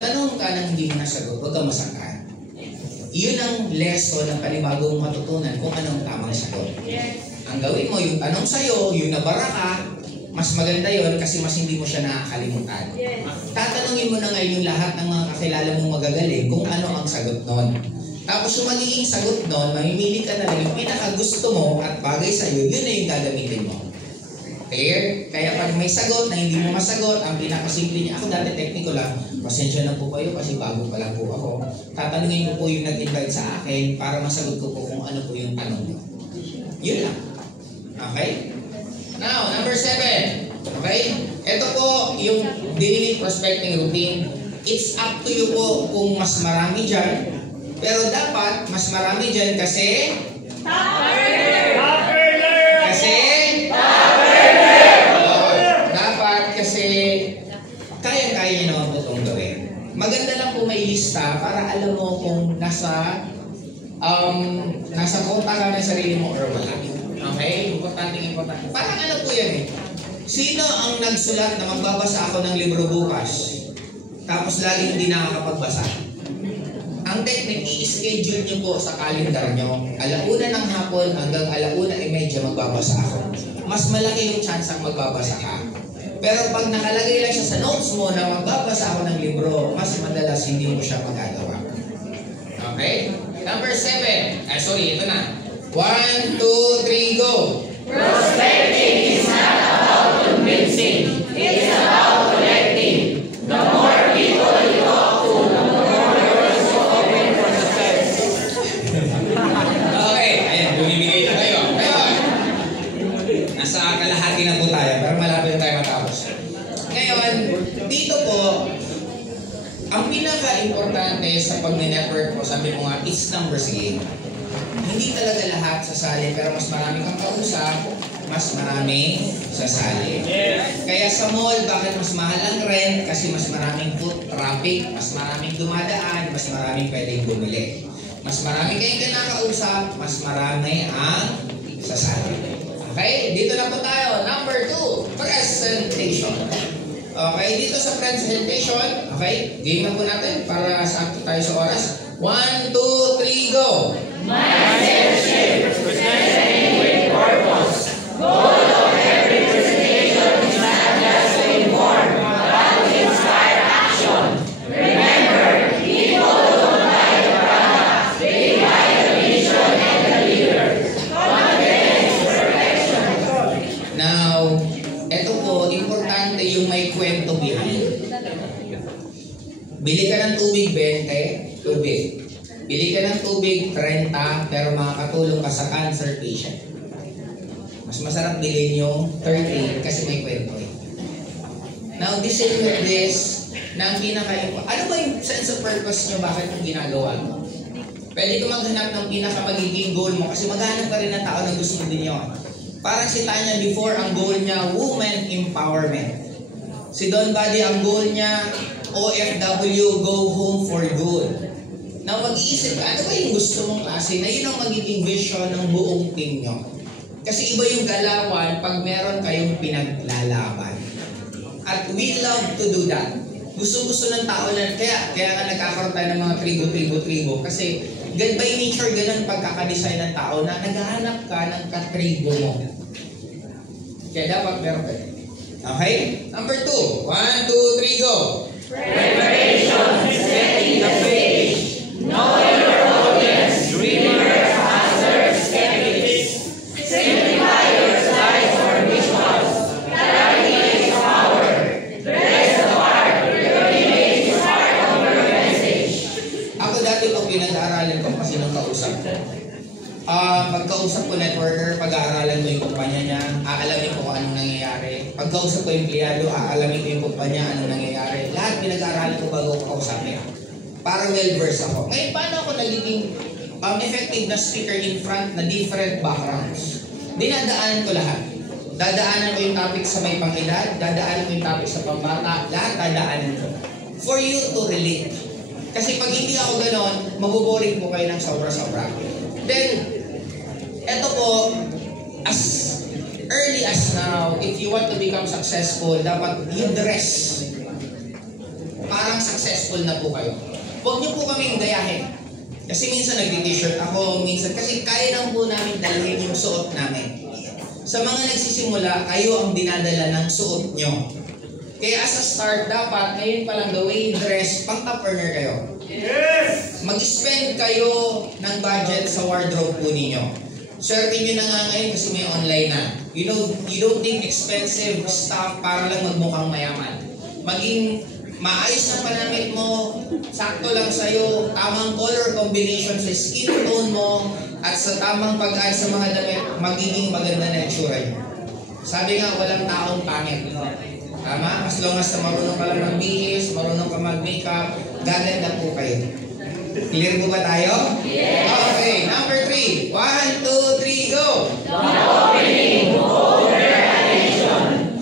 Tanong ka nang hindi mo nasagot, huwag kang masangkat. Yun ang lesson ng panibagong matutunan kung anong tamang sagot. Ang gawin mo, yung tanong sa'yo, yung nabara ka, mas maganda yon kasi mas hindi mo siya nakakalimutan. Tatanungin mo na ngayon yung lahat ng mga kakilala mong magagaling kung ano ang sagot nun. Tapos yung magiging sagot nun, mamimili ka na lang yung pinakagusto mo at bagay sa'yo, yun na yung gagamitin mo. Clear? Kaya pag may sagot na hindi mo masagot, ang pinakasimple niya, ako dati technical lang, pasensya na po kayo kasi bago pa lang po ako. Tatanungin ko po yung nag-invite sa akin para masagot ko po kung ano po yung tanong niyo. Yun lang. Okay? Now, number 7. Okay? Ito po yung daily prospecting routine. It's up to you po kung mas marami dyan. Pero dapat mas marami dyan kasi kaya-kaya nyo naman itong gawin. Maganda lang po may lista para alam mo kung nasa kota ka ng sarili mo or wala. Okay? Importante. Parang ano po yan eh. Sino ang nagsulat na magbabasa ako ng libro bukas? Tapos lagi hindi nakakapagbasa. Ang technique, i-schedule nyo po sa calendar nyo. Alauna ng hapon hanggang alauna imedya magbabasa ako. Mas malaki yung chance ang magbabasa ka. Pero pag nakalagay lang siya sa notes mo na magbabasa ako ng libro, mas madalas hindi mo siya magagawa. Okay? Number 7. Ito na. 1, 2, 3, go! Prospecting is not about convincing. It's about connecting. The more people you talk to, the more doors you open for success. Okay. Ayan, bumibigay na tayo. Ngayon, nasa kalahati na po tayo, pero malapit tayo matapos. Ngayon, dito po, ang pinaka-importante sa pag-network mo, sabi ko nga, it's numbers game. Hindi talaga lahat sasali, pero mas marami kang kausap, mas marami sasali. Kaya sa mall, bakit mas mahal ang rent? Kasi mas maraming foot traffic, mas maraming dumadaan, mas maraming pwedeng bumili. Mas marami kayong kinakausap, mas marami ang sasali. Okay, dito na po tayo. Number 2, presentation. Okay, dito sa presentation, okay, game na po natin para sakto tayo sa oras. 1, 2, 3, go! Mindset shift, presenting with purpose. Goal of every presentation is not just to inform, but to inspire action. Remember, people don't buy the product, they buy the mission and the leader. Confidence, perfection. Now, eto po, importante yung may kwento behind. Bili ka ng tubig, 20, tubig. Bili ka ng tubig, 30, pero makakatulong ka sa cancer patient. Mas masarap bilhin yung 30 kasi may kwento eh. Now, this is with this, na ang ano ba yung sense of purpose nyo? Bakit yung ginagawa mo? Pwede ko maghanap ng magiging goal mo kasi maghanap ka rin ng tao na gusto din yun. Parang si Tanya before, ang goal niya, woman empowerment. Si Don Buddy, ang goal niya, OFW, go home for good. Now, mag-iisip ka, ano ba yung gusto mong klase na yun ang magiging vision ng buong team nyo? Kasi iba yung galawan pag meron kayong pinaglalaban. At we love to do that. Gusto-gusto ng tao na, kaya nga nagkakaroon tayo ng mga tribo. Kasi by nature, ganun pagkakadesign ng tao na naghahanap ka ng katribo mo. Kaya dapat meron ka. Okay? Number 2. 1, 2, 3, go! Preparation, setting the stage. Knowing your audience, dreamers, hustlers, skeptics. Simplify your slides or visuals. Clarity is power. Dress the part. Your image is part of your message. Ako dati ito pinag-aaralan ko kasi nung kausap ko. Pagkausap ko networker, pag-aaralan mo yung kumpanya niya, aalamin ko kung anong nangyayari. Pagkausap ko yung empleyado, aalamin ko yung kumpanya, anong nangyayari. Lahat pinag-aaralan ko bago ko kausapin. Para well-versed ako. Ngayon, paano ako nagiging effective na speaker in front na different backgrounds? Dinadaanan ko lahat. Dadaanan ko yung topic sa may pang-edad, dadaanan ko yung topic sa pambata, lahat dadaanan ko. For you to relate. Kasi pag hindi ako ganon, mabuboring po kayo ng sobra-sobra. Then, eto po, as early as now, if you want to become successful, dapat you dress parang successful na po kayo. Huwag niyo po kaming gayahin. Kasi minsan nag-t-shirt ako, minsan kasi kaya lang po namin dalhin yung suot namin. Sa mga nagsisimula, kayo ang dinadala ng suot nyo. Kaya as a start, dapat ngayon pa lang the way you dress, pang-top-earner kayo. Yes! Mag-spend kayo ng budget sa wardrobe po ninyo. Swerte nyo na nga ngayon kasi may online na. You don't need expensive stuff para lang magmukhang mayaman. Maging maayos na panamit mo, sakto lang sa'yo, tamang color combination sa skin tone mo, at sa tamang pag-aay sa mga damit, magiging maganda na itsura nyo. Sabi nga, walang taong pangit. Tama? As long as marunong ka lang magbihis, marunong ka mag-makeup, gaganda po kayo. Clear po ba tayo? Yes! Okay, number 3. 1, 2, 3, go! Don't opening, hold their attention.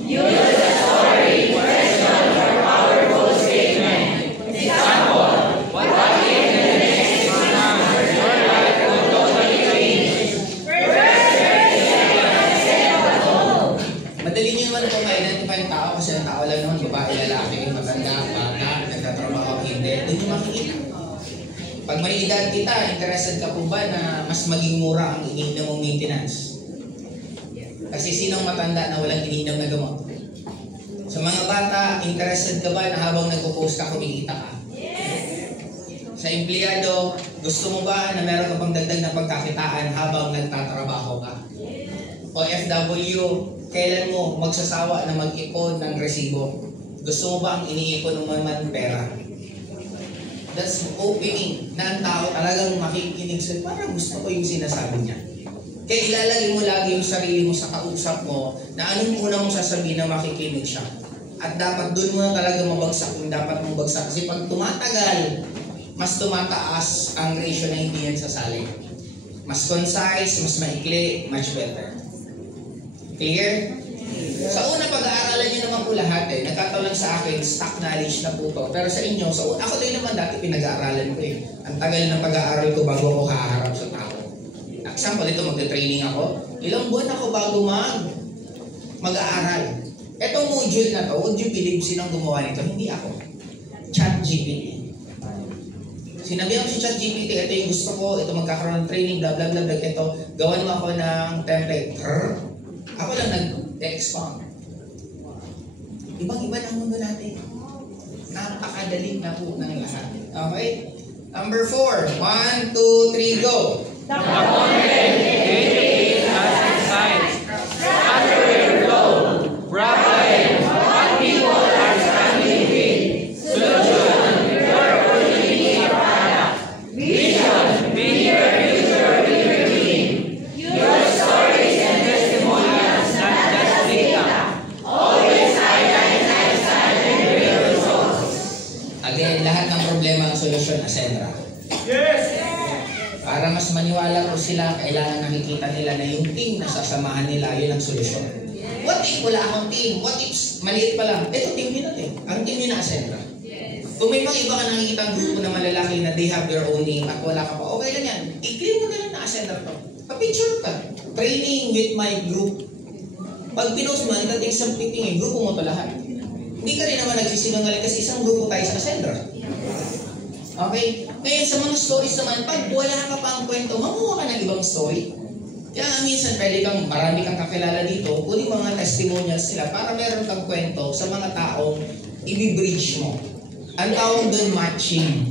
Use the story, question, or powerful statement. Example, what if in the next 6 months your life will totally change? First 30 seconds, set the goal. Madali nyo naman po ma-identify ng tao kasi ang tao lang naman, babae, lalaki, matanda, bata, nagtatrabaho, hindi. Doon nyo makikita. Pag may edad kita, interested ka po ba na mas maging mura ang iniinom mong maintenance? Kasi sinong matanda na walang iniinom na gamot? Sa mga bata, interested ka ba na habang nagpo-post ka, kumikita ka? Sa empleyado, gusto mo ba na meron ka pang dagdag na pagkakitaan habang nagtatrabaho ka? O FW, kailan mo magsasawa na mag-ipon ng resibo? Gusto mo ba ang iniipon mo naman pera? That's opening na ang tao talagang makikinig sa'yo. Parang gusto ko yung sinasabi niya. Kaya ilalagay mo lagi yung sarili mo sa kausap mo na anong una mong sasabihin na makikinig siya. At dapat doon mo na talaga mabagsak yung dapat mong bagsak. Kasi pag tumatagal, mas tumataas ang ratio na hindi yan sasali. Mas concise, mas maikli, much better. Clear? Sa una, pag-aaralan nyo naman po lahat eh. Nagkataon lang sa akin, stock knowledge na po to. Pero sa inyo, ako din naman dati pinag-aaralan ko eh. Ang tagal ng pag-aaral ko bago ako haharap sa tao. Example, ito magte-training ako. Ilang buwan ako bago mag-aaral. Etong module na to, would you believe sinong gumawa nito? Hindi ako. ChatGPT. Sinabi ako si ChatGPT, ito yung gusto ko, ito magkakaroon ng training, blah blah blah, ito, gawan mo ako ng template. Ako lang nag-expound. Ibang-iba na mundo natin. Napakadali na po ng lahat. Okay? Number 4. 1, 2, 3, go! The content education has insights. Structure your flow. Problem. What people are struggling with. Solution. Your opportunity or product. Vision. Be your future with your team. Your stories and testimonials, not just data. Always highlight lifestyle and real results. Again, lahat ng problema ang solusyon, Ascendra. Yes! Para mas maniwala po sila, kailangan nakikita nila na yung team na sasamahan nila, yun ang solusyon. What if wala akong team? What if maliit pa lang? Ito, team nyo natin. Ang team nyo na Ascendra. Kung may mga iba ka nakikita ang grupo na malalaki na they have their own name at wala ka pa, okay lang yan. I-clear mo na lang na Ascendra to. Pa-picture ka. Training with my group. Pag pinost mo, dating sa titingin, grupo mo to lahat. Hindi ka rin naman nagsisinungaling kasi isang grupo tayo sa Ascendra. Okay? Kaya sa mga stories naman, pag wala ka pang kwento, mamuha ka ng ibang story. Kaya minsan pwede kang, marami kang kakilala dito, kunin mga testimonials sila para meron kang kwento sa mga taong i-bridge mo. Ang tawag doon matching.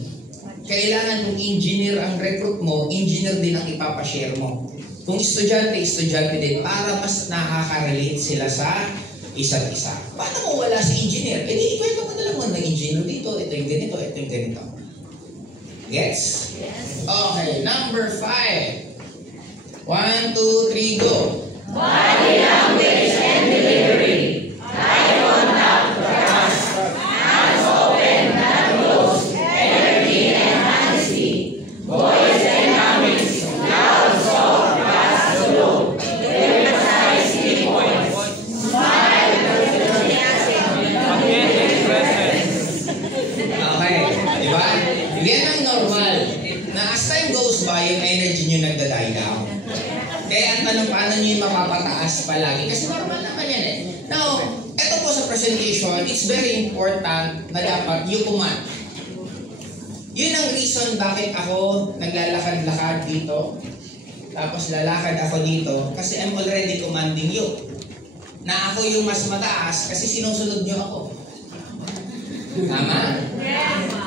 Kailangan kung engineer ang recruit mo, engineer din ang ipapashare mo. Kung estudyante, estudyante din para mas nakaka-relate sila sa isa't isa. Paano kung wala si engineer? E di, ikwento mo na lang mo ng engineer dito, ito yung ganito, ito yung ganito. Gets? Yes. Okay, number 5. 1, 2, 3, go. Body language and delivery. Eye contact, trust. Hands open, not closed. Energy and honesty. Voice dynamics. Loud, soft, fast, slow. Emphasize key points. Smile, enthusiasm. Magnetic presence. Okay, di ba? Yan ang normal. Na as time goes by, yung energy nyo nagda-die down. Kaya ang tanong, paano nyo yung mapapataas palagi? Kasi normal naman yan eh. Now, eto po sa sa presentation, it's very important na dapat you command. Yun ang reason bakit ako naglalakad-lakad dito. Tapos lalakad ako dito kasi I'm already commanding you. Na ako yung mas mataas kasi sinusunod niyo ako. Tama?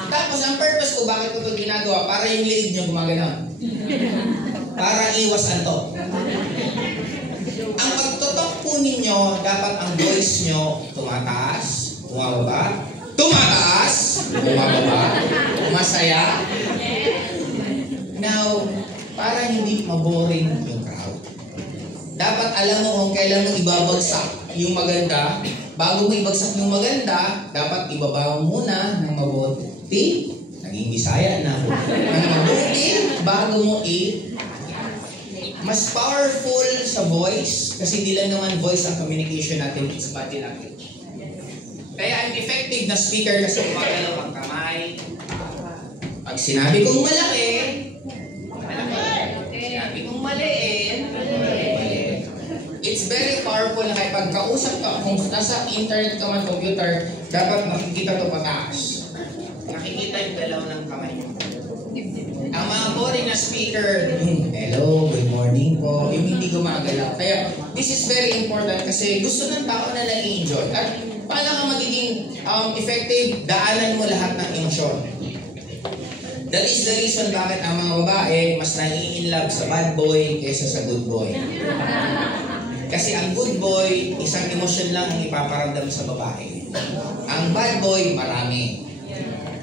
Tapos ang purpose ko bakit ko ito ginagawa para yung leeg niyo gumagana. Para iwas anto. Ang pagtutok po ninyo, dapat ang voice nyo tumataas, bumababa, tumataas, bumababa, masaya. Now, para hindi maboring yung crowd, dapat alam mo kung kailan mo ibabagsak yung maganda. Bago mo ibagsak yung maganda, dapat ibaba mo muna ng mabuti. Naging Bisaya na ako. Ng mabuti, bago mo mas powerful sa voice, kasi hindi lang naman voice ang communication natin, it's body language. Kaya ang effective na speaker kasi gumagalaw ang kamay. Pag sinabi kong malaki, malaki. Sinabi kong maliit, maliit. It's very powerful na kaya pag kausap ka, kung nasa internet ka man, computer, dapat makikita ito pataas. Nakikita yung galaw ng kamay mo. Ang mga boring na speaker, yung hello, good morning po, yung hindi gumagalaw. Kaya this is very important kasi gusto ng tao na nai-enjoy. At paano ka magiging effective, daanan mo lahat ng emosyon. That is the reason bakit ang mga babae mas nai-inlove sa bad boy kaysa sa good boy. Kasi ang good boy, isang emosyon lang ang ipaparamdam sa babae. Ang bad boy, marami.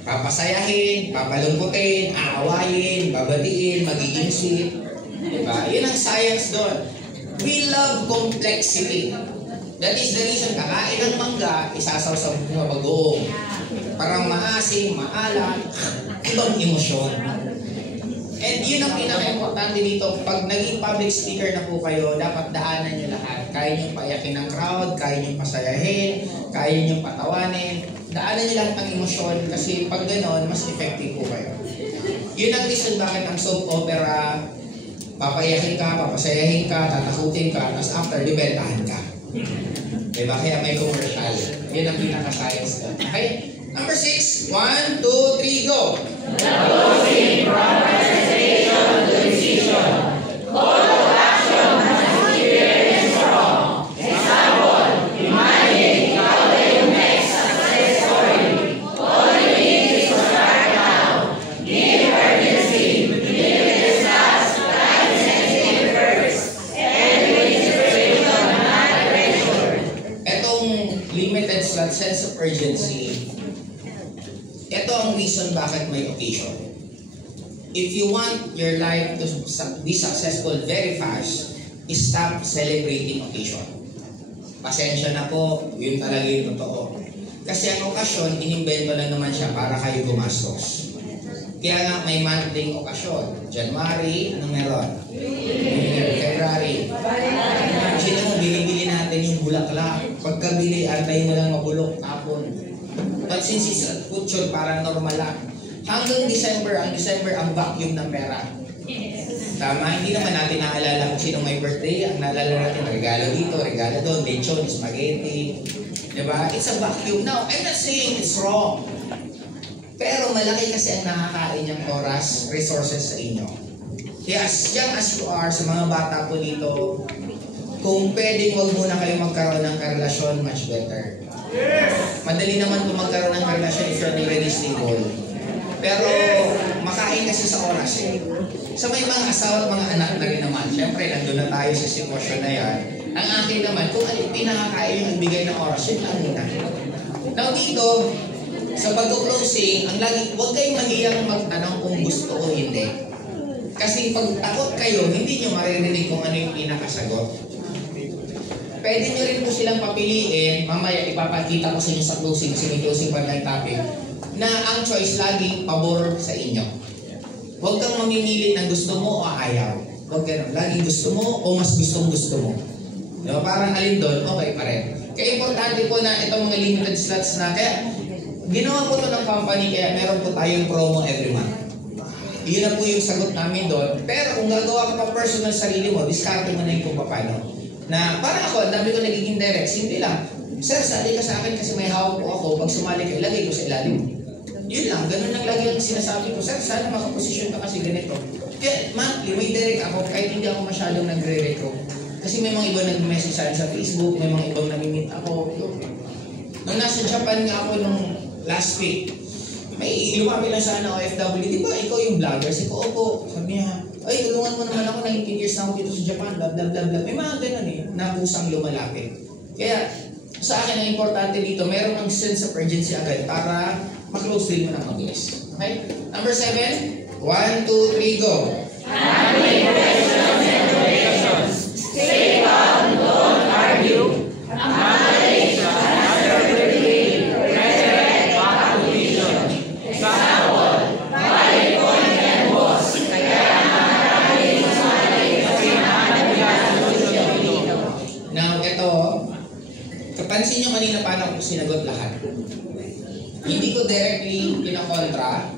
Papasayahin, papalungkutin, aawayin, babatiin, magiging sweet. Diba? Yun ang science doon. We love complexity. That is the reason kakain ng mangga, isasawsaw mo bagoong. Parang maasim, maalat, ibang emosyon. And yun ang pinaka-importante dito. Pag naging public speaker na po kayo, dapat daanan nyo lahat. Kaya nyo payakin ng crowd, kaya nyo pasayahin, kaya nyo patawanin. Daanan nyo lahat ng emosyon kasi pag gano'n, mas effective po kayo. Yun ang reason bakit ang soap opera, papayakin ka, papasayahin ka, tatakutin ka, tapos after, libentahan ka. Diba? Kaya may commercial. Yun ang pinaka-science doon. Okay? Number 6. 1, 2, 3, go! Closing from presentation to decision. Call to action must be clear and strong. Example, imagine ikaw na yung next success story. All you need is to start now. Give urgency, give results, time-sensitive first, and with inspiration, not pressure. Etong limited slot sense of urgency, ito ang reason bakit may occasion. If you want your life to be successful very fast, stop celebrating occasion. Pasensya na po, yun talaga yung totoo. Kasi ang okasyon, inimbento lang naman siya para kayo gumastos. Kaya nga may monthly okasyon. January, anong meron? February. Sino mo, binibili natin yung bulaklak. Pagkabili, antayin mo lang mabulok, tapon. But since it's a culture, parang normal lang. Hanggang December ang vacuum ng pera. Tama, hindi naman natin naalala kung sino may birthday. Ang naalala natin, regalo dito, regalo doon, lechon, spaghetti. Diba? It's a vacuum. Now, I'm not saying it's wrong. Pero malaki kasi ang nakakain niyang oras, resources sa inyo. Kaya as young as you are, sa mga bata po dito, kung pwedeng wag muna kayo magkaroon ng karelasyon, much better. Madali naman kung magkaroon ng relasyon if you're already stable. Pero makain kasi sa oras eh. Sa may mga asawa at mga anak na rin naman, syempre nandun na tayo sa sitwasyon na yan. Ang akin naman, kung ano yung pinakakain yung ibigay ng oras, yun lang muna. Now dito, sa pag-closing, ang lagi, huwag kayong mahiyang magtanong kung gusto o hindi. Kasi pag takot kayo, hindi nyo maririnig kung ano yung pinakasagot. Pwede nyo rin po silang papiliin, mamaya ipapakita ko sa inyo sa closing, kasi may closing pa na topic, na ang choice lagi pabor sa inyo. Huwag kang mamimili ng gusto mo o ayaw. Huwag ganun. Laging gusto mo o mas gusto mo. Diba? Parang alin doon, okay pa rin. Kaya importante po na itong mga limited slots na, kaya ginawa po ito ng company, kaya meron po tayong promo every month. Yun na po yung sagot namin doon. Pero kung gagawa ka pa personal sarili mo, discarte mo na yung kung paano. Na parang ako, ang dami ko nagiging direct, simple lang. Sir, sali ka sa akin kasi may hawak po ako. Pag sumali ka, ilagay ko sa ilalim. Yun lang, ganun lang lagi ang sinasabi ko. Sir, sana makaposisyon ka kasi ganito. Kaya, monthly, may direct ako kahit hindi ako masyadong nagre-recruit. Kasi may mga iba nag-message sa Facebook, may mga ibang nami-meet ako. Nung nasa Japan nga ako nung last week, may lumapit lang sana OFW. Di ba, ikaw yung vlogger? Sabi ko, opo. Sabi niya, ay, tulungan mo naman ako, 19 years na ako dito sa Japan, blah, blah, blah, blah. May mga ganun na kusang lumalapit. Kaya, sa akin, ang importante dito, meron ng sense of urgency agad para maklose din mo na mabilis. Okay? Number 7, 1, 2, 3, go. Handling questions and donations. Stay calm, don't argue. Acknowledge another quickly. Resurrect back to vision. Example, balik ko and boss. Kaya maraming sumali kasi nahanap niya sa social media. Now, ito, kapansin nyo kanina paano ko sinagot lahat. Hindi ko directly kinakontra.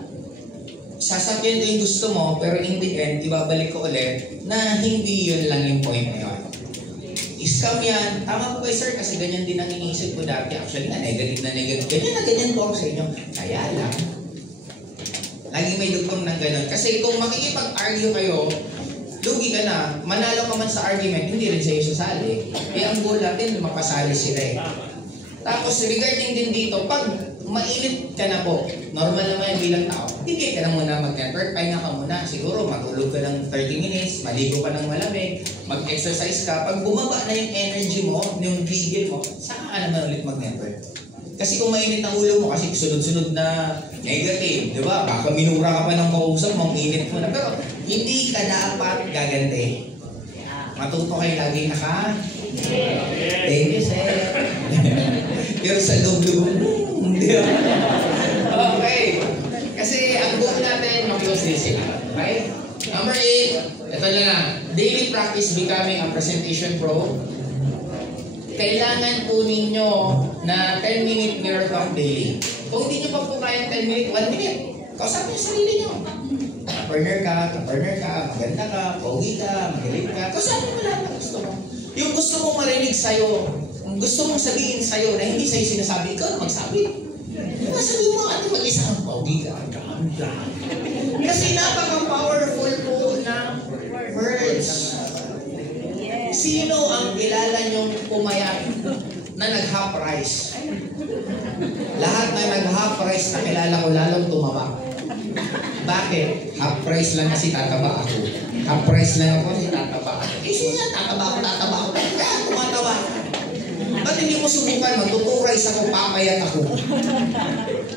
Sasakyan ko yung gusto mo, pero in the end, ibabalik ko ulit na hindi yun lang yung point na yun. Scam yan. Tama po kayo, sir, kasi ganyan din ang iniisip ko dati. Actually, negative na negative. Ganyan po ako sa inyo. Kaya lang, lagi may dugtong ng ganun. Kasi kung makikipag-argue kayo, lugi ka na, manalo ka man sa argument, hindi rin sa'yo sasali. Ang goal natin, mapasali sila eh. Tapos, regarding din dito, pag mainit ka na po, normal naman yung bilang tao, hindi ka na muna mag-network, pahinga ka muna, siguro matulog ka ng 30 minutes, maligo ka ng malamig, mag-exercise ka, pag bumaba na yung energy mo, yung vigil mo, saka ka naman ulit mag-network. Kasi kung mainit ang ulo mo, kasi sunod-sunod na negative, di ba? Baka minura ka pa ng kausap, mang-init mo na, pero hindi ka dapat gaganti. Matuto kayo lagi naka. Thank you, sir. Pero sa loob-loob, okay. Kasi ang goal natin, mag-close din sila. Okay? Number 8, ito na lang. Daily practice becoming a presentation pro. Kailangan po ninyo na 10-minute mirror talk daily. Kung hindi nyo pa po kaya 10 minute, 1 minute. Kausapin yung sarili nyo. Partner ka, maganda ka, pogi ka, magaling ka. Kausapin mo lahat ng gusto mo. Yung gusto mong marinig sa'yo, gusto mong sabihin sa'yo na hindi sa'yo sinasabi, ikaw na magsabi. Diba sabi mo, ate mag-isa kang pogi ka, ganda. Kasi napaka-powerful po ng words. Sino ang kilala nyong pumayat na nag-half price? Lahat na nag-half price na kilala ko lalong tumaba. Bakit? Half price lang kasi tataba ako. Half price lang ako kasi tataba ako. Eh siya, tataba ako. Kaya tumataba. Ba't hindi mo subukan? Magtuturais ako, papayat ako.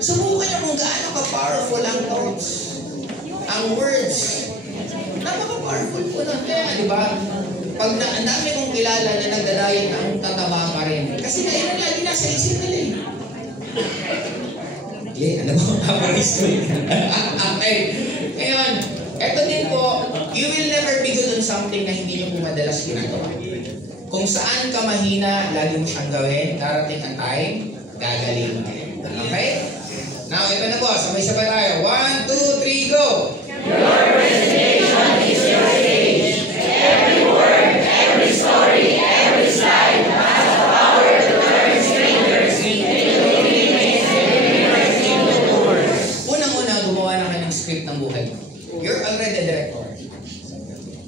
Subukan niyo kung gaano ka-powerful ang thoughts. Ang words. Napaka-powerful po lang. Kaya, di ba? Pag ang dami kong kilala na nagdadayan ang tataba pa rin. Kasi na yun lagi nasa isip nila eh. Okay, ano mo? Paparis ko eh. Okay. Ngayon, eto din po, you will never be good on something na hindi nyo po madalas ginagawa. Kung saan ka mahina, lagi mo siyang gawin, darating ang time, gagaling mo. Okay? Now, ito na po, sabay-sabay tayo. 1, 2, 3, go! Your presentation is your stage. Every word, every story, every slide has the power to turn strangers into teammates and dreamers into doers. Unang-una, gumawa na kayo ng script ng buhay mo. You're already a director.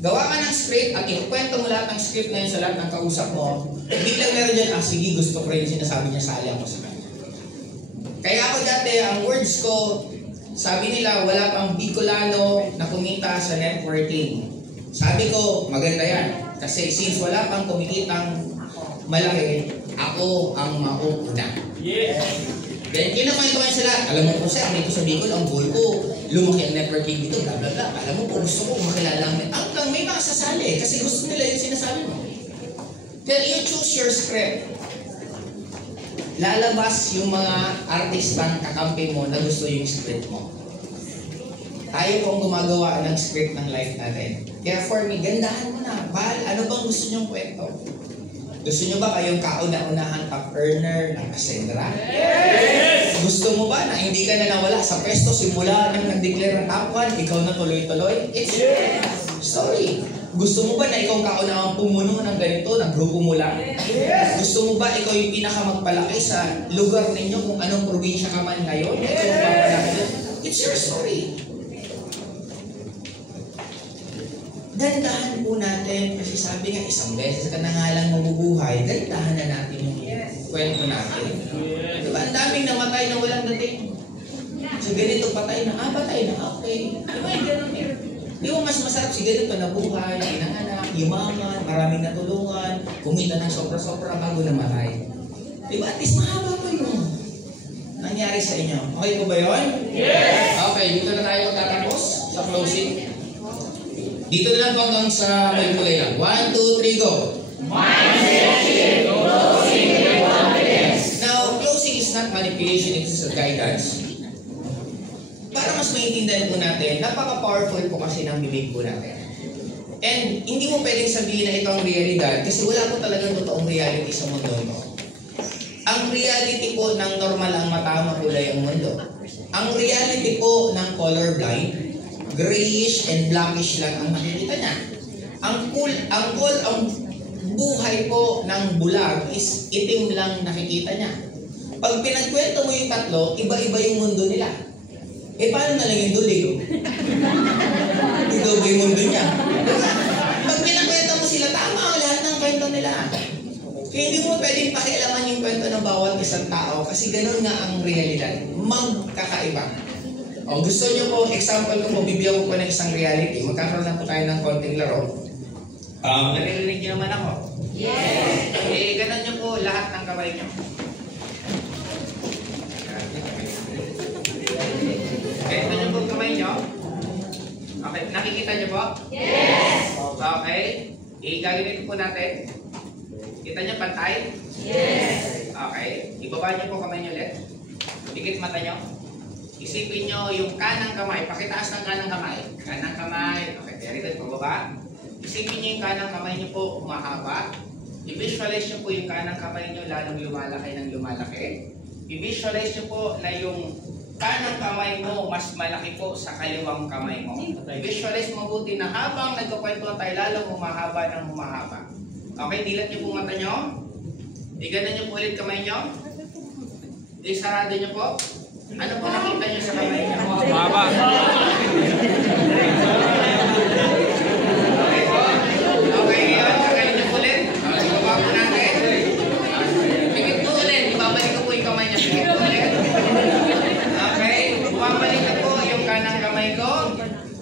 Gawa ka ng script at ikukwento mo lahat ng script na yun sa lahat ng kausap mo. Biglang meron dyan, sige, gusto ko rin sinasabi niya, sali ako sa kanya. Kaya ako dati, ang words ko, sabi nila, wala pang Bicolano na kumita sa networking. Sabi ko, maganda yan. Kasi since wala pang kumikitang malaki, ako ang mauuna. Yes. Then, kinakwento kayo sila. Alam mo po sir, dito sa Bicol, ang goal ko, lumaki ang networking dito, bla bla bla. Alam mo po, gusto ko makilala ang hanggang may mga sasali kasi gusto nila yung sinasabi mo. Then, you choose your script. Lalabas yung mga artistang kakampi mo na gusto yung script mo. Tayo po ang gumagawa ng script ng life natin. Kaya for me, gandahan mo na. Bahal, ano bang gusto nyong kwento? Gusto nyo ba kayong kauna-unahang top earner ng Ascendra? Yes! Gusto mo ba na hindi ka na nawala sa pwesto simula nang nag-declare ng top 1, ikaw na tuloy-tuloy? It's story. Gusto mo ba na ikaw kaunahang pumuno ng ganito, ng grupo mo lang? Yes! Gusto mo ba ikaw yung pinakamagpalaki sa lugar ninyo kung anong probinsya ka man ngayon? Ikaw yung papalaki. It's your story. Gandahan po natin, kasi sabi nga, isang beses ka na nga lang mabubuhay, gandahan na natin yung kwento natin. Diba? Ang daming namatay na walang dating. So ganito patay na, patay na, okay. Di ba mas masarap si ganito na buhay, inanganak, yumaman, maraming natulungan, kumita ng sobra-sobra bago namatay. Di ba? At least mahaba po yung nangyari sa inyo. Okay po ba yun? Yes! Okay, dito na tayo tatapos sa closing. Dito na lang hanggang sa may kulay lang. 1, 2, 3, go! Mindset, closing with confidence. Now, closing is not manipulation, it is a guidance. Para mas maintindihan po natin, napaka-powerful po kasi ng bibig po natin. And hindi mo pwedeng sabihin na ito ang realidad kasi wala po talagang totoong reality sa mundo mo. Ang reality po ng normal ang mata makulay ang mundo. Ang reality po ng colorblind, grayish and blackish lang ang nakikita niya. Ang buhay po ng bulag is itim lang nakikita niya. Pag pinagkwento mo yung tatlo, iba-iba yung mundo nila. Paano na lang yung dulig? Ito ba yung mundo niya? Diba? Pag pinagkwento mo sila, tama lahat ng kwento nila. Kaya hindi mo pwedeng pakialaman yung kwento ng bawat isang tao kasi ganun nga ang realidad. Magkakaiba. O gusto nyo po, example ko po, bibigyan ko po ng isang reality. Magkakaroon na po tayo ng konting laro. Naririnig nyo naman ako? Yes! Ganun nyo po lahat ng kamay nyo. Ganito nyo po kamay nyo. Okay, nakikita nyo po? Yes! Okay. Gaganito po natin. Kita nyo pantay? Yes! Okay. Ibaba nyo po kamay nyo ulit. Dikit mata nyo. Isipin nyo yung kanang kamay. Pakitaas ng kanang kamay. Kanang kamay. Okay, very good. Pababa. Isipin nyo yung kanang kamay nyo po mahaba. I-visualize nyo po yung kanang kamay nyo lalong lumalaki ng lumalaki. I-visualize nyo po na yung kanang kamay mo mas malaki po sa kaliwang kamay mo. I-visualize mabuti na habang nagkakwentuhan tayo lalong humahaba ng humahaba. Okay, dilat nyo po mata nyo. Iganan nyo po ulit kamay nyo. Isarado nyo po. Ano po nakita nyo sa kamay niya? Mama! Okay po. Okay, ngayon, kakain niyo po ulit. Ibaba po natin. Pigit po ulit. Ibabalik ko po yung kamay niya. Pigit po ulit. Okay. Bumabalik na po yung kanang kamay ko.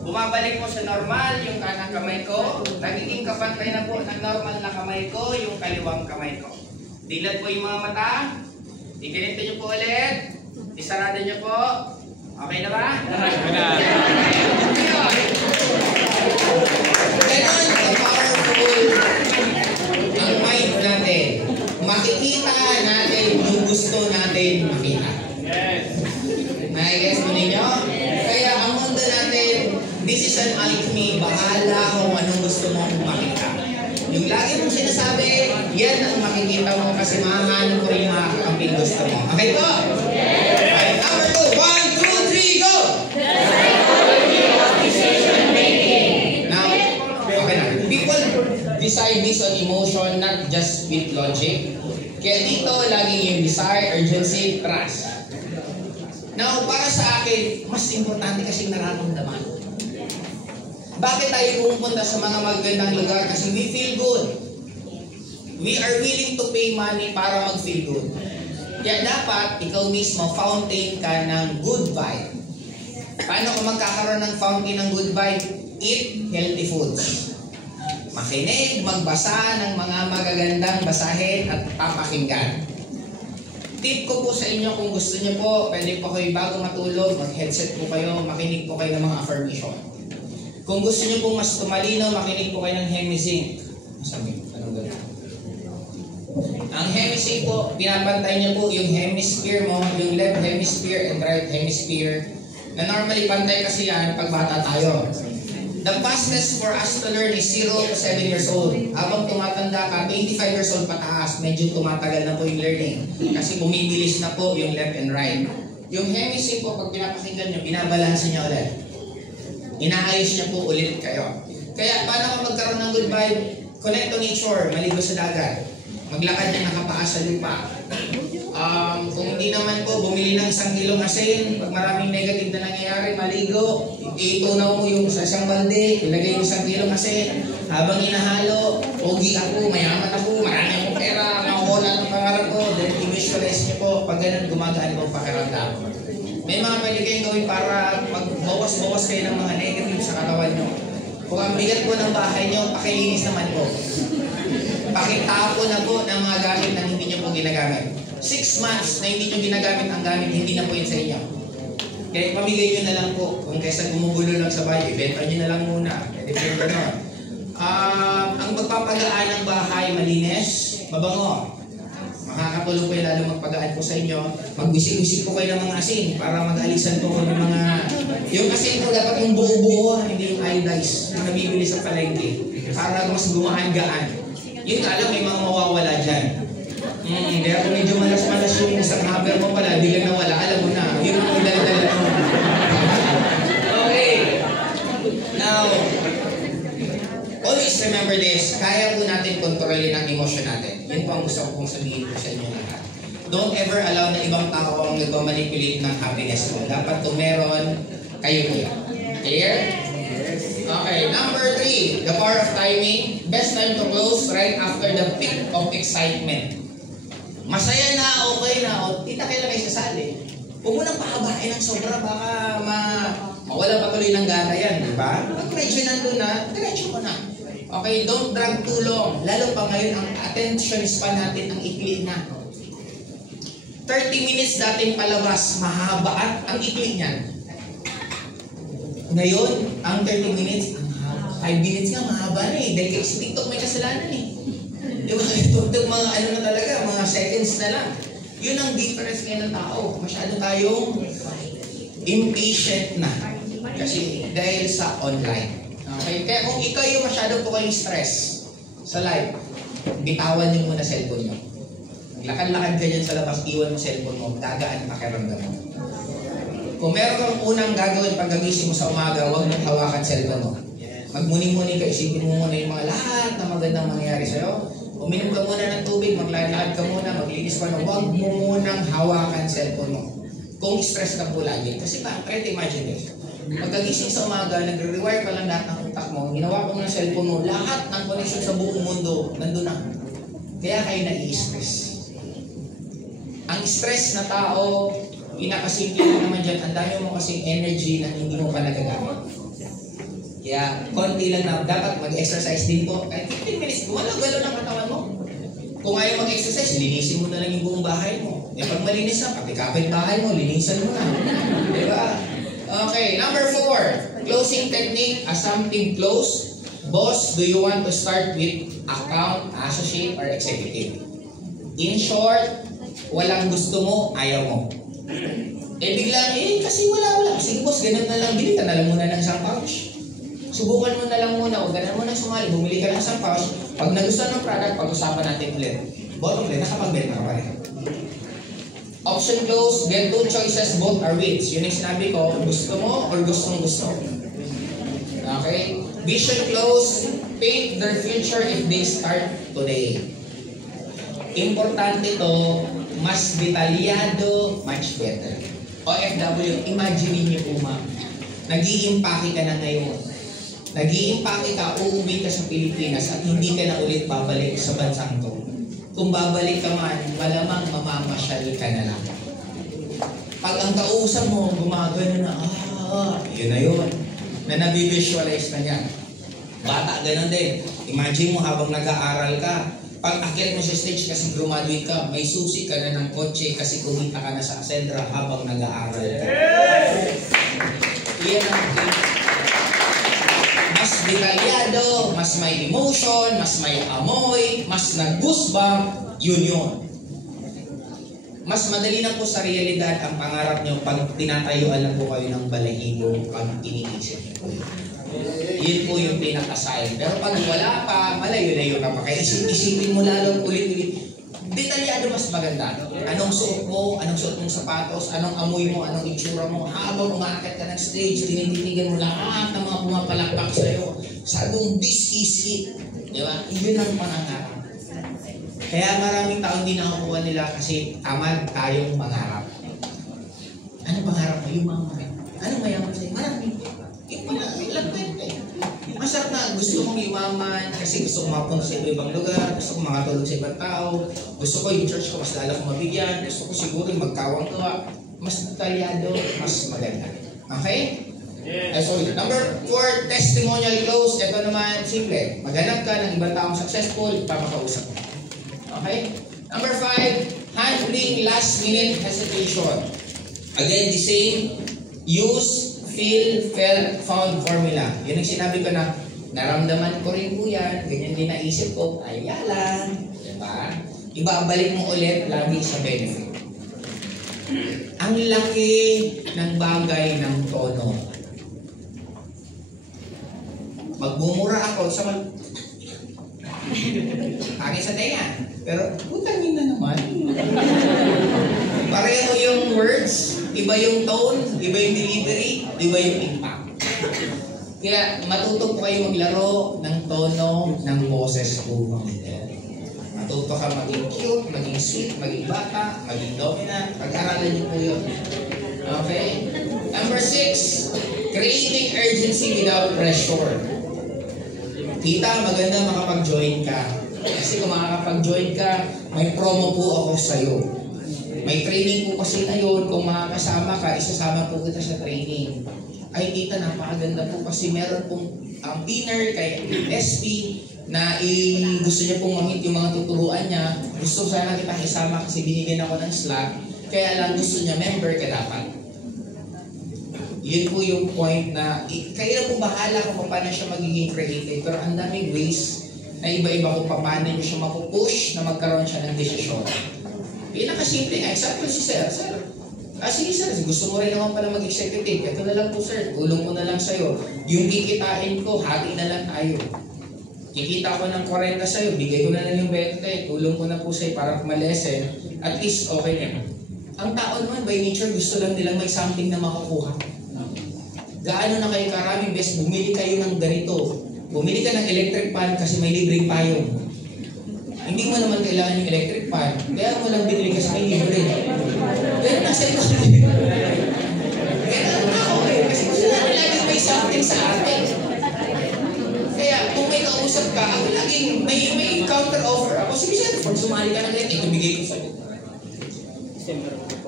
Bumabalik po sa normal yung kanang kamay ko. Nagiging kapantay na po ng normal na kamay ko yung kaliwang kamay ko. Dilat po yung mga mata. Iganito niyo po ulit. Isarado niyo po. Okay na ba? Okay na. Ganon ka-powerful ang mind natin. Makikita natin yung gusto natin makita. Yes. Na-guess mo ninyo? Kaya ang mundo natin, this is an alchemy. Bahala kung anong gusto mong makita. Yung lagi mong sinasabi, yan ang makikita mo kasi mahahanap mo rin yung mga kakamping gusto mo. Okay po? Yes. Number 2, 1, 2, 3, go! The psychology of decision making. Now, okay na. People decide this on emotion, not just with logic. Kaya dito, laging yung desire, urgency, trust. Now, para sa akin, mas importante kasi nararamdaman. Bakit tayo pumunta sa mga magandang lugar? Kasi we feel good. We are willing to pay money para mag-feel good. Kaya dapat, ikaw mismo, fountain ka ng good vibe. Paano kung magkakaroon ng fountain ng good vibe? Eat healthy foods. Makinig, magbasa ng mga magagandang basahin at papakinggan. Tip ko po sa inyo kung gusto niyo po, pwede po kayo bago matulog, mag-headset po kayo, makinig po kayo ng mga affirmation. Kung gusto niyo po mas tumalino, makinig po kayo ng Hemisync. Sabi, anong gano'n? Ang Hemisync po, pinapantay niyo po yung hemisphere mo, yung left hemisphere and right hemisphere, na normally pantay kasi yan pag bata tayo. The fastest for us to learn is 0 to 7 years old. Habang tumatanda ka, 25 years old pataas, medyo tumatagal na po yung learning. Kasi bumibilis na po yung left and right. Yung hemisync po, pag pinapakinggan nyo, binabalanse niya ulit. Inaayos niya po ulit kayo. Kaya paano ka magkaroon ng good vibe? Connect to nature, maligo sa dagat. Maglakad na nakapaa sa lupa. Kung hindi naman po, bumili ng 1 kilong asin. Pag maraming negative na nangyayari, maligo. Itunaw mo yung sa isang balde, ilagay yung 1 kilong asin. Habang inahalo, pogi ako, mayaman ako, marami akong pera, nakukuha ng pangarap ko. Then i-visualize niyo po, pag ganun gumagaan po pakiramdam. May mga pwede kayong gawin para magbawas-bawas kayo ng mga negative sa katawan nyo. Kung ang bigat po ng bahay nyo, pakilinis naman po. Pakitapo na po ng mga gamit na hindi nyo po ginagamit. 6 months na hindi nyo ginagamit ang gamit, hindi na po yun sa inyo. Kaya pamigay nyo na lang po. Kung kaysa gumugulo lang sa bahay, ibenta nyo na lang muna. Depende po nun. Ang pagpapagaan ng bahay, malinis, mabango. Makakatulong po yung lalo magpagaan po sa inyo. Magwisik-wisik po kayo ng mga asin para mag-alisan po ng mga... Yung asin po dapat yung buo-buo, hindi yung iodized na nabibili sa palengke. Para mas gumaan-gaan. Yun nga lang, may mga mawawala dyan. Kaya kung medyo malas-malas yung isang haber mo pala, biglang nawala, alam mo na, yun ang dala-dala mo. Okay. Now, always remember this, kaya po natin kontrolin ang emosyon natin. Yun po ang gusto ko pong sabihin ko sa inyo lahat. Don't ever allow na ibang tao ang nagmamanipulate ng happiness mo. Dapat kung meron, kayo po yan. Clear? Okay, number 3, the power of timing. Best time to close right after the peak of excitement. Masaya na, okay na, o tita kailan kayo sasali. Huwag mo nang pahabain ng sobra, baka mawala pa tuloy ng gana yan, di ba? Pag medyo nandun na, diretso mo na. Okay, don't drag too long. Lalo pa ngayon, ang attention span natin ang ikli na. 30 minutes dating palabas, mahaba at ang ikli niyan. Ngayon, ang 30 minutes, 5 minutes nga, mahaba na eh. Dahil kasi TikTok may kasalanan eh. Di ba? Itong mga ano na talaga, mga seconds na lang. Yun ang difference ngayon ng tao. Masyado tayong impatient na. Kasi dahil sa online. Okay? Kaya kung ikaw yung masyado po kayong stress sa life, bitawan niyo muna cellphone niyo. Lakad-lakad ka dyan sa labas, iwan mo cellphone mo, dagaan pakiramdam mo. Kung meron kang unang gagawin pag gagising mo sa umaga, huwag mong hawakan cellphone mo. Magmuni-muni ka, isipin mo muna yung mga lahat na magandang mangyayari sa'yo. Uminom ka muna ng tubig, maglalakad ka muna, maglinis ka na, huwag mo munang hawakan cellphone mo. Kung stress ka po lagi. Kasi ba, try to imagine this. Pagkagising sa umaga, nagre-rewire pa lang lahat ng utak mo, ginawa ko ng cellphone mo, lahat ng connection sa buong mundo, nandun na. Kaya kayo nag-i-stress. Ang stress na tao, pinakasimple na naman dyan, ang dami mo kasing energy na hindi mo pa nagagamit. Kaya, konti lang na, dapat mag-exercise din po. Kahit 15 minutes, gumalaw-galaw ng katawan mo. Kung ayaw mag-exercise, linisin mo na lang yung buong bahay mo. E pag malinis na, pati kapit-bahay mo, linisan mo na. Diba? Okay, number 4. Closing technique, assumptive close. Boss, do you want to start with account, associate, or executive? In short, walang gusto mo, ayaw mo. Eh biglang, kasi wala. Sige boss, ganun na lang, bili ka na lang muna ng isang pouch. Subukan mo na lang muna, huwag ka na muna sumali, bumili ka ng isang pouch. Pag nagustuhan ng product, pag-usapan natin ulit. Bottom line, nakapag-benta ka pa rin. Option close, get 2 choices, both are wins. Yun yung sinabi ko, gusto mo or gustong-gusto. Okay? Vision close, paint their future if they start today. Importante to, mas detalyado, much better. OFW, imagine niyo po ma'am, nag-i-impake ka na ngayon. Nag-i-impake ka, uuwi ka sa Pilipinas at hindi ka na ulit babalik sa bansang to. Kung babalik ka man, malamang mamamasyal ka na lang. Pag ang kausap mo, gumagano na, yun na yun. Na nabivisualize na niya. Bata, ganun din. Imagine mo habang nag-aaral ka, pag akit mo sa stage kasi graduate ka, may susi ka na ng kotse kasi kumita ka na sa Ascendra habang nag-aaral ka. Iyan ang mas detalyado, mas may emotion, mas may amoy, mas nag-goosebump, yun. Mas madali na po sa realidad ang pangarap nyo pag tinatayuan na po kayo ng balahibo pag iniisip nyo po. Yun po yung pinaka-sign. Pero pag wala pa, malayo-layo ka pa. Kaya isipin mo lalo ulit-ulit. Detalyado mas maganda. Anong suot mo, anong suot mong sapatos, anong amoy mo, anong itsura mo. Habang umaakit ka ng stage, tinititigan mo lahat ng mga pumapalakpak sa'yo. Sabong, this is it. Di ba? Yun ang pangarap. Kaya maraming taon din nakakuha nila kasi tamad tayong mangarap. Ano pangarap mo? Yumaman. Ano mayaman sa'yo? Maraming. Yung pala, ilang kwento eh. Masarap na gusto kong yumaman kasi gusto kong mapunta sa ibang lugar, gusto kong makatulog sa ibang tao, gusto ko yung church ko mas lalo kong mabigyan, gusto ko siguro yung magkawang-kawa, mas detalyado, mas maganda. Okay? Yes. Sorry. Number 4, testimonial close. Ito naman, simple. Maghanap ka ng ibang taong successful, papakausap mo. Okay? Number 5, handling last-minute hesitation. Again, the same. Use feel, felt, found formula. Yun ang sinabi ko na naramdaman ko rin po yan, ganyan din naisip ko, ay yalan. Diba? Ibabalik mo ulit lagi sa benefit. Ang laki ng bagay ng tono. Magmumura ako sa pangit sa tenga. Pero, putangin na naman. Pareho yung words, iba yung tone, iba yung delivery, iba yung impact. Kaya matuto po kayo maglaro ng tono ng boses po. Matuto ka maging cute, maging sweet, maging bata, maging dominant. Pag-aralan niyo po yun. Okay? Number 6, creating urgency without pressure. Tita, maganda makapag-join ka. Kasi kung makakapag-join ka, may promo po ako sa'yo. May training po kasi na yun. Kung makakasama ka, isasama po kita sa training. Ay, tita, napakaganda po kasi meron pong winner kay SP na gusto niya pong mamit yung mga tuturuan niya. Gusto sana kitang isama kasi binigyan ako ng slot. Kaya lang gusto niya member ka dapat. Yun po yung point na kayo na po bahala kung paano siya magiging creative. Pero ang daming ways na iba-iba kung paano niyo siya mapupush na magkaroon siya ng desisyon. Pinakasimple nga, example si Sir. Sige sir, gusto mo rin naman pala mag-executive. Ito na lang po sir, tulong ko na lang sa'yo. Yung kikitain ko, hati na lang tayo. Kikita ko ng 40 sa'yo, bigay ko na lang yung 20, tulong ko na po sa'yo para kumalesen. At least, okay na. Ang tao naman, by nature, gusto lang nilang may something na makukuha. Gaano na kayo karami, best, bumili kayo ng ganito. Bumili ka ng electric fan kasi may libreng payong. Hindi mo naman kailangan yung electric fan, kaya mo lang binili kasi may libre. Pero nasa ito. Kaya ako eh, kasi gusto natin lagi may something sa atin. Kaya kung may kausap ka, ako laging may counter offer. Ako, sige sir, pag sumali ka ng ito bigay ko sa'yo.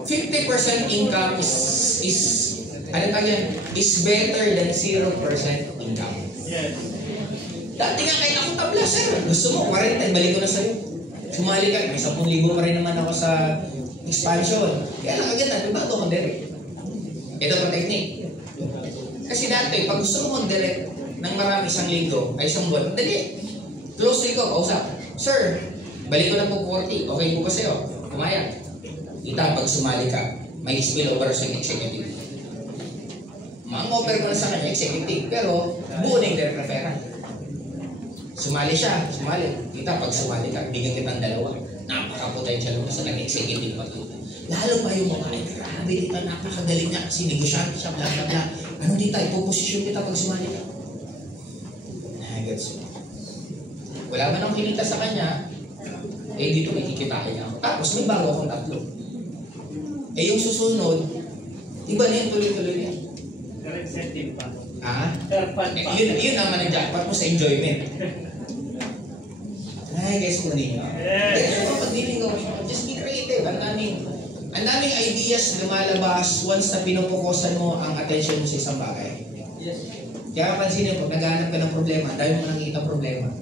50% income is better than 0% income. Yes. Dati nga kahit ako tabla, sir. Gusto mo, 40, balik ko na sa'yo. Sumali ka, may 10,000 pa rin naman ako sa expansion. Kaya lang agad natin, bago akong direct. Ito po technique. Kasi dati, pag gusto mo mag-direct ng marami isang linggo, ay isang buwan, dali. Close to ko, kausap. Sir, balik ko na po 40. Okay po ba sa'yo? Kumayag. Kita, pag sumali ka, may spillover sa executive. Mang-offer ko na sa kanya executive, pero buo na yung direct referral. Sumali siya, Kita, pag sumali ka, bigyan kitang 2. Napaka-potential mo sa nag-executive matuto. Lalo pa yung mga, grabe dito, napakagaling niya kasi negosyante siya, bla bla bla. Ano dito, ipoposisyon kita pag sumali ka? Gets mo. Wala man akong kinita sa kanya, dito may kikitain niya ako. Tapos may bago akong 3. Yung susunod, iba na yung tuloy-tuloy niya. Incentive pa. Yun naman ang jackpot mo sa enjoyment. Ay, guys, kunin nyo. Just be creative. Ang daming ideas lumalabas once na pinupokusan mo ang attention mo sa isang bagay. Kaya pansinin mo, pag naghahanap ka ng problema, dahil mo nakikita ang problema.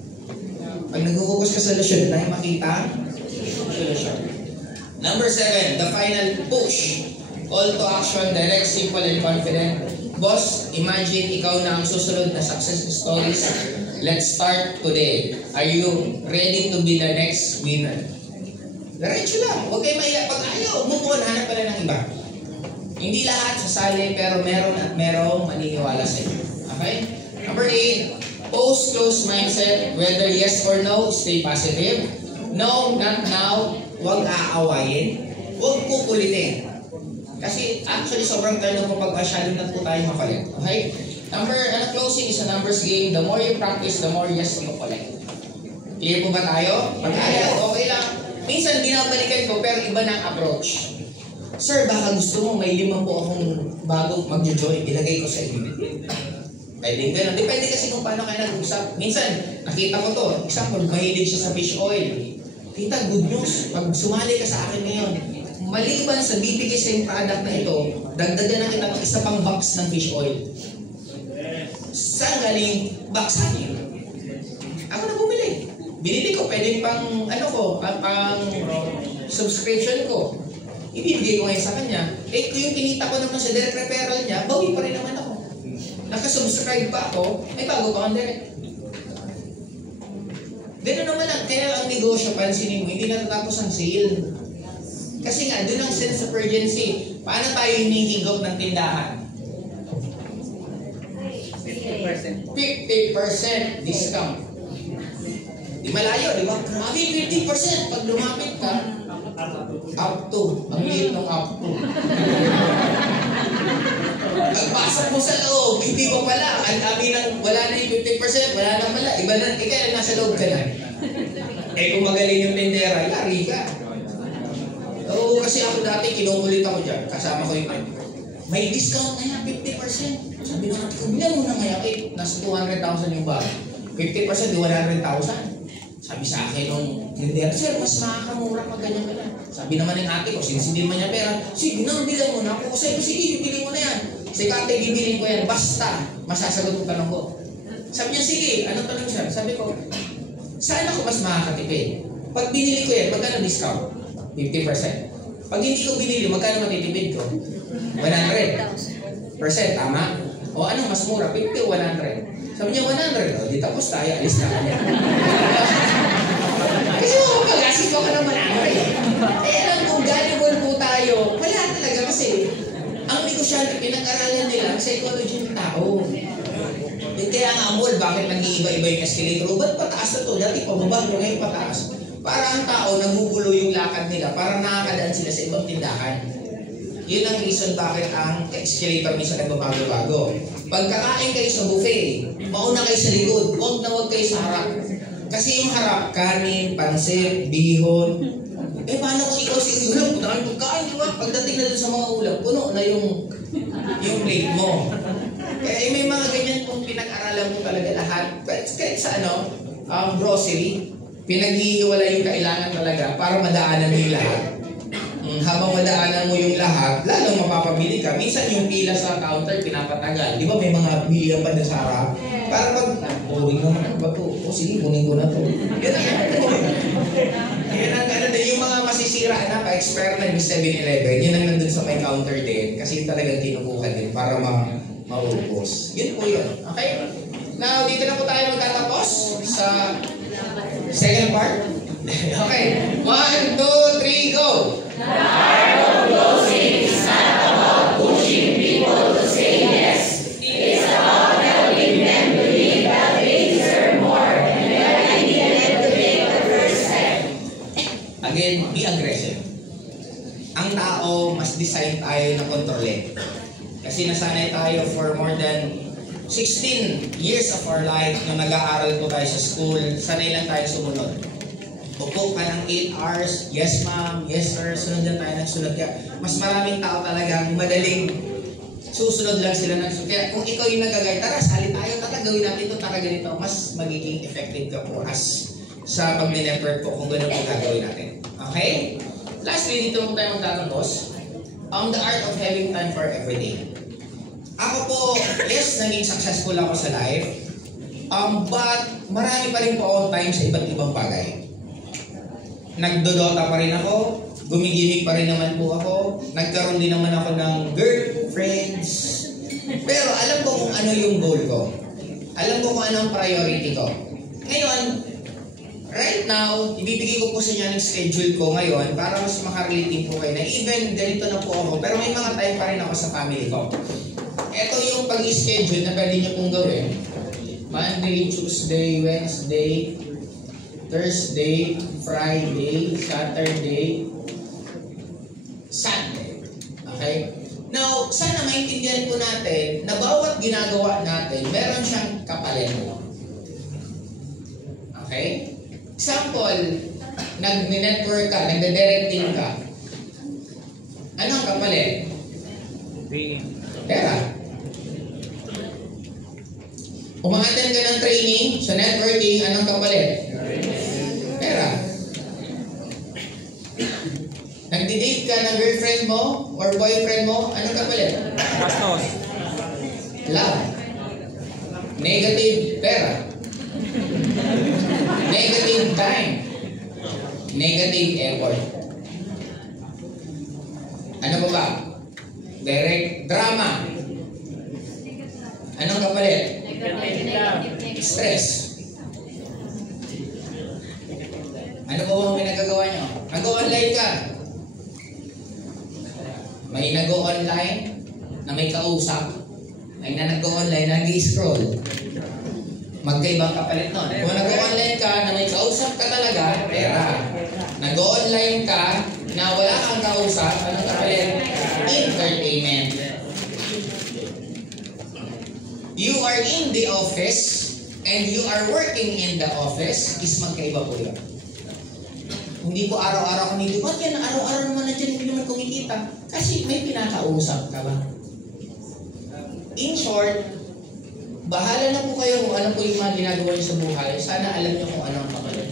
Pag nag-focus ka sa solusyon, dahil makita solusyon. Number 7, the final push. Call to action, direct, simple, and confident. Boss, imagine ikaw na ang susunod na success stories. Let's start today. Are you ready to be the next winner? Diretso lang. Huwag kayo maiyak. Pag ayaw, move on, hanap pala ng iba. Hindi lahat sasali, pero meron at merong maniniwala sa iyo. Okay? Number 8, post closed mindset. Whether yes or no, stay positive. No, not now. Huwag aawayin. Huwag kukulitin. Kasi actually sobrang tayo po pag masyado na po tayo makulit. Okay? Closing is a numbers game. The more you practice, the more yes you collect. Clear po ba tayo? Pag ayaw, okay lang. Minsan binabalikan ko pero iba na ang approach. Sir, baka gusto mo may 5 po akong bago mag-join. Ilagay ko sa inyo. Pwede ganun. Depende kasi kung paano kayo nag-usap. Minsan, nakita ko to. Example, mahilig siya sa fish oil. Tita, good news. Pag sumali ka sa akin ngayon, maliban sa bibigay sa yung product na ito, dagdagan na kita ng isa pang box ng fish oil. Saan galing box akin? Ako na bumili. Binili ko, pwedeng pang, pang subscription ko. Ibibigay ko ngayon sa kanya. Kung yung kinita ko naman sa direct referral niya, bawi pa rin naman ako. Nakasubscribe pa ako, may bago pa akong direct. Gano'n naman lang. Kaya ang negosyo, pansinin mo, hindi natatapos ang sale. Kasi nga, doon ang sense of urgency. Paano tayo hinihigop ng tindahan? 50% discount. Di malayo, di ba? Grabe, 50%. Pag lumapit ka, up to. Ang liit ng up to. Pagpasok mo sa loob, hindi pa pala. Ang dami ng, wala na yung 50%, wala na pala. Iba na, ikaw nasa loob ka na. Kung magaling yung tendera, yari ka. Oo, kasi ako dati, kinukulit ako dyan. Kasama ko yung may discount na yan, 50%. Sabi na natin, bilang mo na kaya, nasa 200,000 yung bag. 50%, di 100,000. Sabi sa akin nung tindera, sir, mas makakamura pag ganyan ka na. Sabi naman ng ate ko, since hindi man niya pera, sige na, bilang mo na ako. Sabi ko, sige, bibili mo na yan. Sige, ate, bibilin ko yan. Basta, masasagot ang tanong ko. Sabi niya, sige, anong tanong siya? Sabi ko, saan ako mas makakatipid? Pag binili ko yan, magkano discount? 50%. Pag hindi ko binili, magkano matitipid ko? 100%, tama? O ano, mas mura, 50 o 100? Sabi niya, 100. O, di tapos tayo, alis na kanya. Kasi makapag-asip ko ka ng 100. Eh, alam kung gullible po tayo, wala talaga kasi ang negosyante, pinag-aralan nila, psychology ng tao. Kaya nga ang mall, bakit nag-iiba-iba yung escalator? Ba't pataas na to? Dati pababa, ngayon pataas. Para ang tao, nagugulo yung lakad nila, para nakakadaan sila sa ibang tindahan. Yun ang reason bakit ang escalator minsan nagbabago-bago. Pag kakain kayo sa buffet, mauna kayo sa likod, huwag kayo sa harap. Kasi yung harap, kanin, pansit, bihon. Eh paano kung ikaw si ulam, punaan pagkain, di ba? Pagdating na dun sa mga ulam, puno na yung plate mo. Kaya may mga ganyan kung pinag-aralan mo talaga lahat. Kahit sa grocery, pinag-iiwala yung kailangan talaga para madaanan mo yung lahat. Habang madaanan mo yung lahat, lalong mapapabili ka. Minsan yung pila sa counter, pinapatagal. Di ba may mga bilihan pa na sa harap? Para boring naman ba ito? O sige, kunin ko na ito. Yan ang yung mga masisira na pa-expire na yung 7-Eleven, yun ang nandun sa may counter din. Kasi yung talagang kinukuha din para maubos. Yun po yun. Okay? Now, dito na po tayo magtatapos sa second part. Okay. 1, 2, 3, go! The art of closing is not about pushing people to say yes. It's about helping them believe that they deserve more and letting them to take the first step. Again, be aggressive. Ang tao, mas design tayo na kontrolin. Kasi nasanay tayo for more than 16 years of our life na nag-aaral po tayo sa school, sanay lang tayo sumunod. Upo ka ng 8 hours, yes ma'am, yes sir, sunod lang tayo nagsunod ka. Mas maraming tao talagang madaling susunod lang sila nagsunod. Kaya kung ikaw yung nagagay, tara, sali tayo, tara, gawin natin ito, tara ganito, mas magiging effective ka po as sa pag-network po kung gano'n po gagawin natin. Okay? Lastly, dito po tayo magtatapos. The art of having time for everyday. Ako po, yes, naging successful ako sa life. But marami pa rin po akong time sa iba't ibang bagay. Nagdodota pa rin ako, gumigimik pa rin naman po ako, nagkaroon din naman ako ng girlfriends. Pero alam ko kung ano yung goal ko. Alam ko kung ano ang priority ko. Ngayon, right now, ibibigay ko po sa inyo ng schedule ko ngayon para mas makarelating po kayo na even ganito na po ako, pero may mga time pa rin ako sa family ko. Ito yung pag-schedule na pwede nyo pong gawin. Monday, Tuesday, Wednesday, Thursday, Friday, Saturday, Sunday. Okay? Now, sana maintindihan po natin na bawat ginagawa natin, meron siyang kapalit. Okay? Example, nag-network ka, nagda-directing ka. Anong kapalit? Pera. Umangaten ka ng training sa networking, anong kapalit? Pera. Nagdi-date ka ng girlfriend mo or boyfriend mo, anong kapalit? Bastos. Love. Negative pera. Negative time. Negative effort. Ano pa ba? Direct drama. Anong kapalit? Stress. Ano ba ang pinagagawa nyo? Nag-online ka. May nag-online na may kausap. Ay na nag-online na nag-scroll. Magkaibang kapalit nun. Kung nag-online ka na may kausap ka talaga, pera. Nag-online ka na wala kang kausap, anong kapalit? Entertainment. You are in the office and you are working in the office, is magkaiba po yun. Hindi po araw-araw kami, ba't yan araw-araw naman na dyan, hindi naman kumikita? Kasi may pinakausap ka ba? In short, bahala na po kayo kung ano po yung mga ginagawa niyo sa buhay. Sana alam niyo kung ano ang kapalit.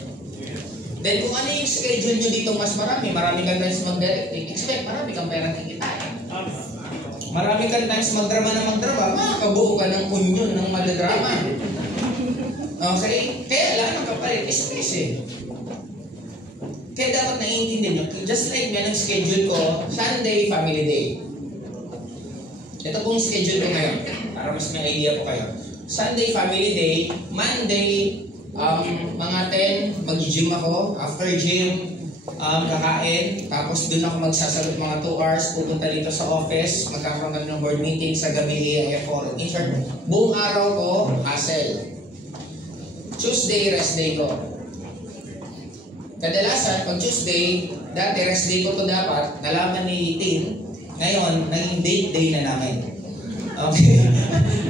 Then kung ano yung schedule niyo dito mas marami kang times mag-direct, expect marami kang perang kikitain. Marami kang times magdrama, makakabuo ka ng union ng madadrama. Okay? Kaya lang ang kapalit, stress eh. Kaya dapat naiintindihan nyo, just like yan ang schedule ko, Sunday, family day. Ito pong schedule ko ngayon, para mas may idea po kayo. Sunday, family day. Monday, mga 10, mag-gym ako. After gym, kakain. Tapos dun ako magsasagot mga 2 hours. Pupunta dito sa office. Magkakaroon kami ng board meeting sa gabi, AF4. In short, buong araw ko, hustle. Tuesday, rest day ko. Kadalasan, pag Tuesday, dati rest day ko to dapat, nalaman ni Tin, ngayon, naging date day na namin. Okay?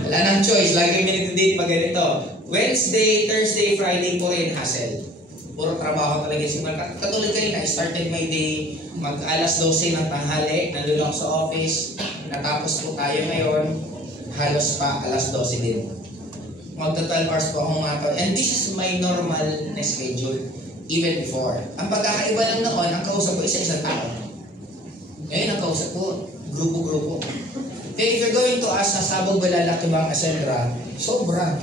Wala nang choice, lagi kami nag-date pag ganito. Wednesday, Thursday, Friday po rin, hustle. Puro trabaho talaga. Katulad kayo na, I started my day, mag-alas 12 ng tanghali, nandun ako sa office, natapos po tayo ngayon, halos pa alas 12 din. Magta 12 hours po akong matawag. And this is my normal na schedule. Even before. Ang pagkakaiba lang noon, ang kausap ko isa-isang tao. Ngayon ang kausap ko, grupo-grupo. Kaya if you're going to ask na sabog ba lalaki ba ang asentra, sobra.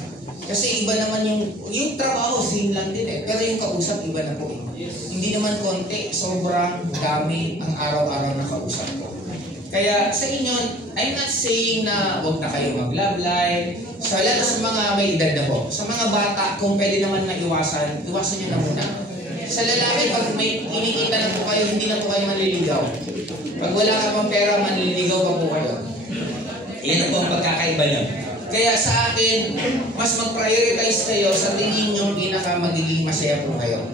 Kasi iba naman yung trabaho, same lang din eh. Pero yung kausap, iba na po eh. Hindi naman konti, sobrang dami ang araw-araw na kausap ko. Kaya sa inyo, I'm not saying na huwag na kayo mag-love life. Lalo sa mga may edad na po. Sa mga bata, kung pwede naman na iwasan nyo na muna. Sa lalaki, pag may kinikita na po kayo, hindi na po kayo manliligaw. Pag wala ka pang pera, manliligaw pa po kayo. Yan po ang pagkakaiba nyo. Kaya sa akin, mas mag-prioritize kayo sa tingin nyo magiging masaya po kayo.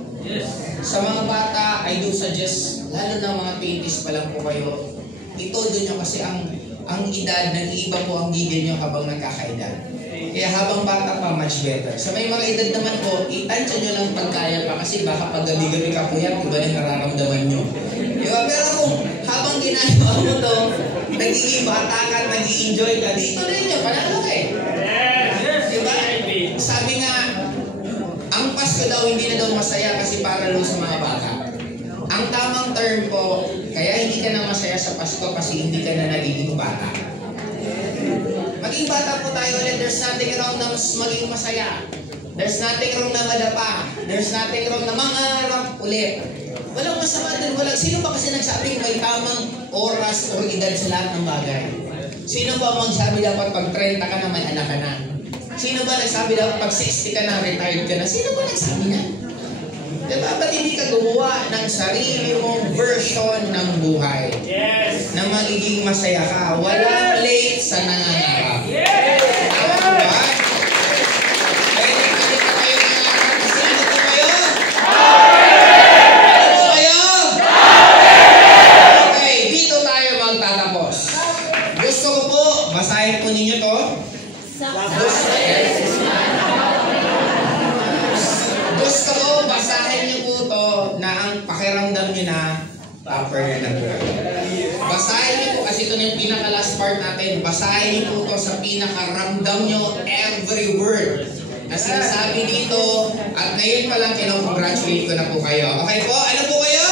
Sa mga bata, I do suggest, lalo na mga 20s pa lang po kayo, itodo nyo kasi ang edad, nag-iiba po ang gigil nyo habang nagkakaedad. Kaya habang bata pa, much better. Sa may mga edad naman po, itansya nyo lang pagkaya pa kasi baka pag gabi-gabi ka po yan, iba na nararamdaman nyo. Diba? Pero kung habang ginagawa mo to, nagiging bata ka, nag-i-enjoy ka, dito rin nyo, panalo ka eh. Diba? Sabi nga, ang Pasko daw hindi na daw masaya kasi para lang sa mga bata. Ang tamang term po, kaya hindi ka na masaya sa Pasko kasi hindi ka na nagiging bata. Maging bata po tayo ulit, there's nothing wrong na maging masaya. There's nothing wrong na madapa. There's nothing wrong na mangarap ulit. Walang masama din, sino ba kasi nagsabing may tamang oras o edad sa lahat ng bagay? Sino ba magsabi dapat pag 30 ka na may anak ka na? Sino ba nagsabi dapat pag 60 ka na, retired ka na? Sino ba nagsabi na? Diba? Ba't hindi ka gumawa ng sarili mong version ng buhay? Yes. Na magiging masaya ka. Walang late sa nangangarap. Yes. Tama ba? Pwede ka kayo nangangarap. Kasi ano po kayo? Ano po kayo? Okay, dito tayo magtatapos. Gusto ko po, basahin po ninyo to. Gusto ko, basahin niyo po to na ang pakiramdam niyo na topper na po. Basahin niyo po kasi ito na yung pinaka-last part natin. Basahin niyo po to sa pinaka-ramdam niyo every word na sinasabi dito at ngayon pa lang kinong-congratulate ko na po kayo. Okay po? Ano po kayo?